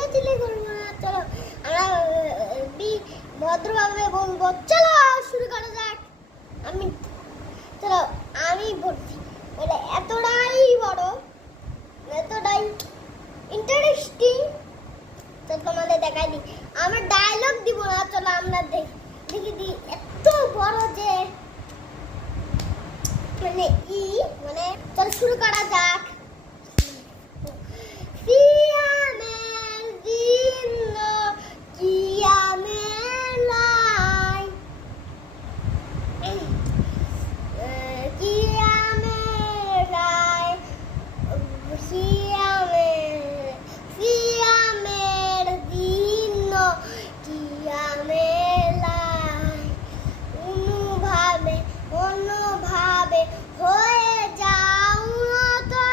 চিল্লাচিল্লি করবো না, চলো আমরা ভদ্রভাবে বলবো। চলো শুরু করা যাক। আমি চলো আমি বলছি, মানে এতটাই বড়, এতটাই ইন্টারেস্টিং, তো তোমাদের দেখাই দিই। আমার ডায়লগ দিব না, চলো আমরা দেখি দিই। এত বড় যে মানে মানে চলো শুরু করা যাক। সিয়ামের দিন কিয়ামের লাই, কিয়ামের লাই, সিয়ামের দিন কিয়ামের লাই, অনুভাবে হয়ে যাও তো